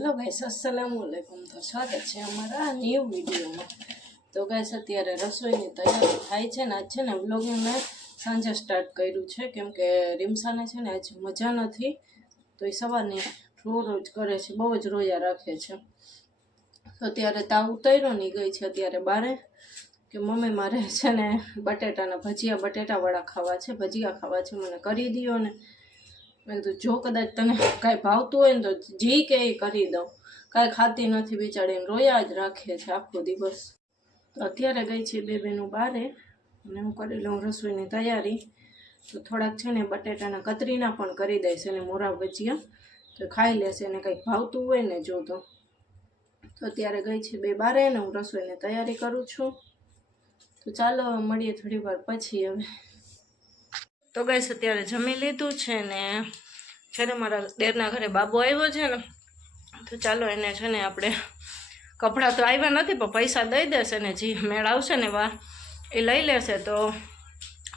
Hello guys, અસ્સલામુ અલૈકુમ। તો સ્વાગત છે અમારા ન્યૂ વિડીયોમાં। તો ગાઈસ અત્યારે રસોઈની તૈયારી થાય છે ને આજ છે ને વ્લોગિંગ મેં સાંજે સ્ટાર્ટ કર્યું છે કેમ કે રીમસાને છે ને આજ મજા નથી તો એ સવારની રોજ કરે છે, બહુ જ રોયા રાખે છે। તો ત્યારે તાવ ઉતર્યો નહીં ગઈ છે અત્યારે બારે કે મમ્મી મારે છે ને બટેટાના ભજીયા બટેટાવાળા ખાવા છે, ભજીયા ખાવા છે, મને કરી દો ને। મેં કીધું જો કદાચ તને કાંઈ ભાવતું હોય ને તો જી કે એ કરી દઉં, કાંઈ ખાતી નથી બિચારીને રોયા જ રાખે છે આખો દિવસ। તો અત્યારે ગઈ છે બે બેનું બારે અને હું કરી લઉં રસોઈની તૈયારી। તો થોડાક છે ને બટેટાના કતરીના પણ કરી દઈશ એને મોરા ભજીયા, તો ખાઈ લેશે એને કંઈક ભાવતું હોય ને જો તો અત્યારે ગઈ છે બે બારે ને હું રસોઈની તૈયારી કરું છું। તો ચાલો મળીએ થોડી વાર પછી। હવે તો ગાઈસ અત્યારે જમી લીધું છે ને છે ને મારા દેરના ઘરે બાબો આવ્યો છે ને તો ચાલો એને છે ને આપણે કપડાં તો આવ્યા નથી પણ પૈસા દઈ દેશે ને જે મેળ આવશે ને વા એ લઈ લેશે। તો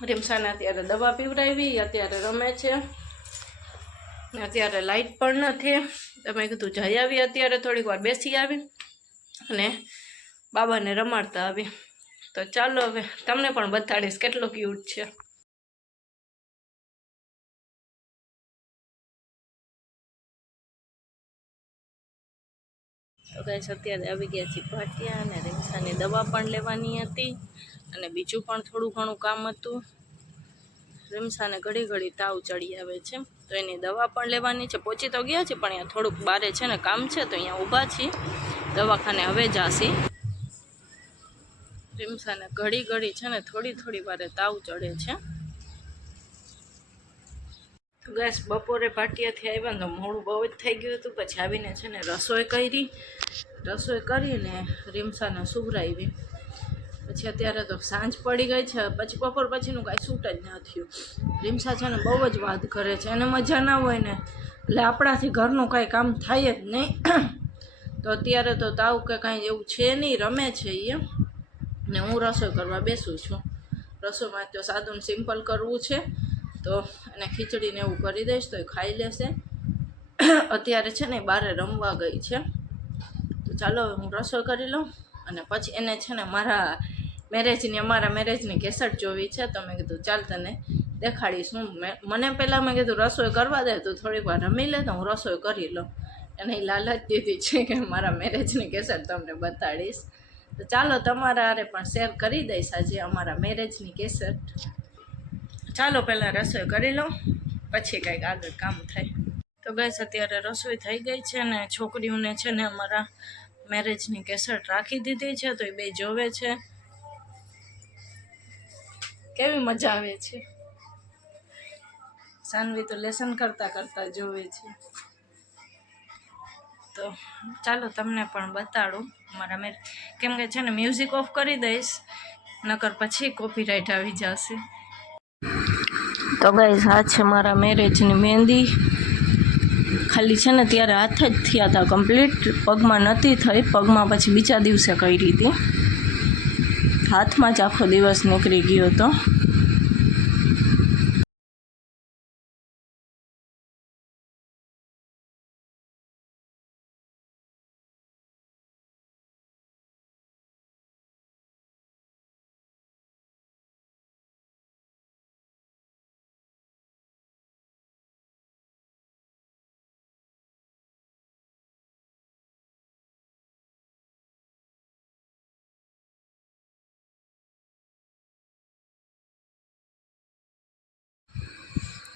રીમસાને અત્યારે દવા પીવડાવી, અત્યારે રમે છે, અત્યારે લાઇટ પણ નથી। તમે કીધું જઈ આવી, અત્યારે થોડીક વાર બેસી આવી અને બાબાને રમાડતા આવી। તો ચાલો હવે તમને પણ બતાડીશ કેટલો ક્યુટ છે। તો ગાઈસ અત્યારે આવી ગયા છે ભાટિયા અને રીમસાની દવા પણ લેવાની હતી અને બીજું પણ થોડું ઘણું કામ હતું। રીમસાને ઘડી ઘડી તાવ ચડી આવે છે તો એની દવા પણ લેવાની છે। પહોંચી તો ગયા છે પણ અહીંયા થોડુંક બારે છે ને કામ છે તો અહીંયા ઊભા છીએ દવાખાને હવે જાશી। રીમસાને ઘડી ઘડી છે ને થોડી થોડી વારે તાવ ચડે છે। તો ગેસ બપોરે પાટિયાથી આવ્યા તો મોડું બહુ જ થઈ ગયું હતું, પછી આવીને છે ને રસોઈ કરીને રીમસાને સુવરાવી। પછી અત્યારે તો સાંજ પડી ગઈ છે, પછી બપોર પછીનું કાંઈ સૂટ જ ન થયું। રીમસા છે ને બહુ જ વાત કરે છે, એને મજા ના હોય ને એટલે આપણાથી ઘરનું કાંઈ કામ થાય જ નહીં। તો અત્યારે તો તાવ કે કાંઈ એવું છે નહીં, રમે છે એ ને હું રસોઈ કરવા બેસું છું। રસોઈમાં તો સાદું સિમ્પલ કરવું છે તો એને ખીચડીને એવું કરી દઈશ તો એ ખાઈ લેશે। અત્યારે છે ને બહાર રમવા ગઈ છે। તો ચાલો હું રસોઈ કરી લઉં અને પછી એને છે ને અમારા મેરેજની કેસેટ જોવી છે તો મેં કીધું ચાલ તને દેખાડીશ। મને પહેલાં મેં કીધું રસોઈ કરવા દે તો થોડીક વાર રમી લે તો હું રસોઈ કરી લઉં, એને લાલચ દીધી છે કે મારા મેરેજની કેસેટ તમને બતાડીશ। તો ચાલો તમારા હારે પણ શેર કરી દઈશ આજે અમારા મેરેજની કેસેટ। ચાલો પહેલાં રસોઈ કરી લઉં પછી કંઈક આગળ કામ થાય। તો ગાઈસ અત્યારે રસોઈ થઈ ગઈ છે ને છોકરીઓને છે ને અમારા મેરેજની કેસેટ રાખી દીધી છે તો એ બે જોવે છે, કેવી મજા આવે છે। સાનવી તો લેસન કરતા કરતા જોવે છે। તો ચાલો તમને પણ બતાડું મારા કેમ કે છે ને મ્યુઝિક ઓફ કરી દઈશ નકર પછી કોપીરાઇટ આવી જશે। તો ગાઈસ આ છે મારા મેરેજની મહેંદી, ખાલી છે ને ત્યારે હાથ જ થયા હતા કમ્પ્લીટ, પગમાં નહોતી થઈ, પગમાં પછી બીજા દિવસે કરી હતી, હાથમાં જ આખો દિવસ નીકળી ગયો હતો।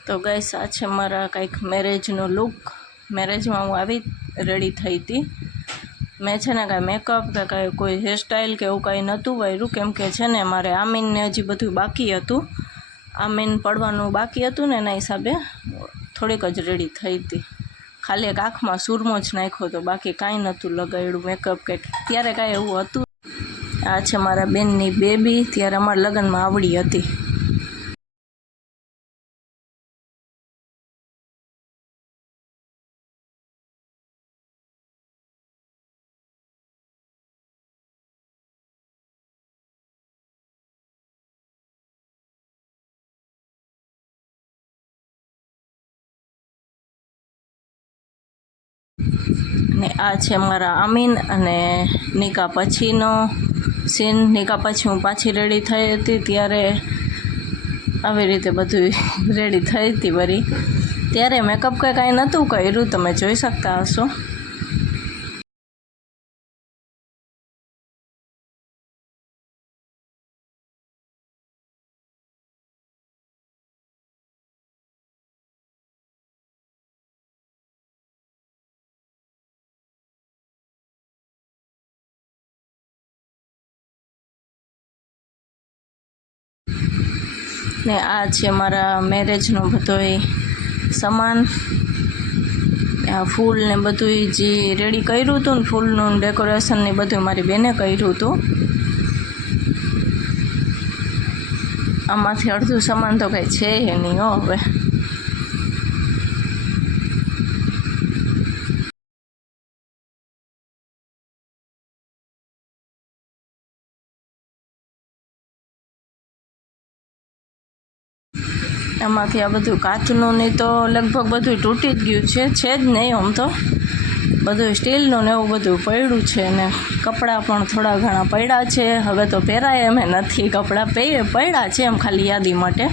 તો ગાઈસ આ છે મારા કંઈક મેરેજનો લુક। મેરેજમાં હું આવી રેડી થઈ હતી, મેં છે ને કાંઈ મેકઅપ કે કાંઈ કોઈ હેરસ્ટાઈલ કે એવું કાંઈ નહોતું વાર્યું કેમ કે છે ને મારે આમીનને હજી બધું બાકી હતું, આમીન પડવાનું બાકી હતું ને એના હિસાબે થોડીક જ રેડી થઈ હતી, ખાલી એક આંખમાં સુરમો જ નાખ્યો હતો, બાકી કાંઈ નહોતું લગાડ્યું મેકઅપ કે ત્યારે કાંઈ એવું હતું। આ છે મારા બેનની બેબી, ત્યારે અમારા લગ્નમાં આવડી હતી। ને આ છે મારા આમીન અને નિકા પછીનો સીન. નિકા પછી હું પાછી રેડી થઈ હતી ત્યારે આવી રીતે બધું રેડી થઈ હતી વળી. ત્યારે મેકઅપ કંઈ કાંઈ નહોતું કર્યું, તમે જોઈ શકતા હશો. ને આ છે મારા મેરેજનો બધોય સામાન. આ ફૂલ ને બધું જે રેડી કર્યું હતું ને, ફૂલનું ડેકોરેશન ને બધું મારી બેને કર્યું હતું. આમાંથી અડધું સામાન તો કંઈ છે નહીં હો હવે. આમાંથી આ બધું કાચનું ને તો લગભગ બધું તૂટી જ ગયું છે જ નહીં. આમ તો બધું સ્ટીલનું ને એવું બધું પડ્યું છે. ને કપડાં પણ થોડા ઘણા પડ્યા છે. હવે તો પહેરાય એમ નથી, કપડાં પડ્યા છે એમ ખાલી યાદી માટે.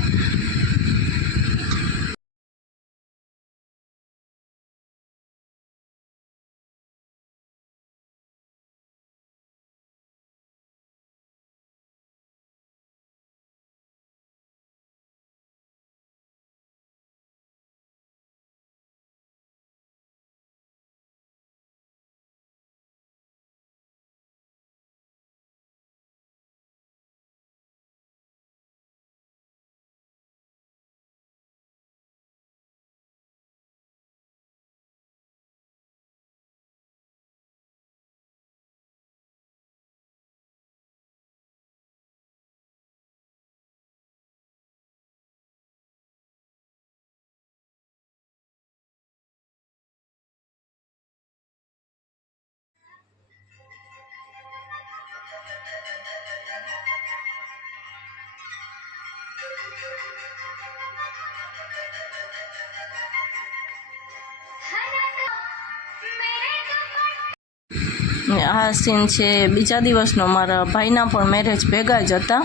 આ સીન છે બીજા દિવસનો. મારા ભાઈના પણ મેરેજ ભેગા જ હતા,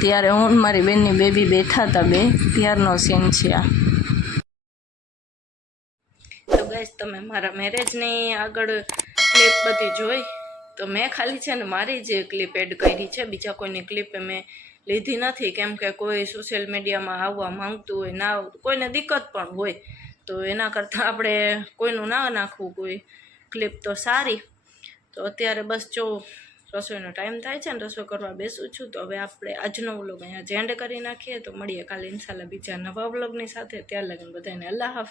ત્યારે હું મારી બેનની બેબી બેઠા હતા બે, ત્યારનો સીન છે આ. તો ગાઈસ, તમે મારા મેરેજની આગળ ક્લિપ બધી જોઈ, તો મેં ખાલી છે ને મારી જ ક્લિપ એડ કરી છે, બીજા કોઈની ક્લિપ મેં લીધી નથી. કેમ કે કોઈ સોશિયલ મીડિયામાં આવવા માંગતું હોય, ના કોઈને દિક્કત પણ હોય, તો એના કરતાં આપણે કોઈનું ના નાખવું કોઈ ક્લિપ તો સારી. તો અત્યારે બસ જો રસોઈનો ટાઈમ થાય છે ને, રસોઈ કરવા બેસું છું. તો હવે આપણે આજનો વ્લોગ અહીંયા એન્ડ કરી નાખીએ. તો મળીએ કાલે ઇન્શાલ્લાહ બીજા નવા વ્લોગની સાથે. ત્યાં લગન બધાને અલ્લાહ હાફિઝ.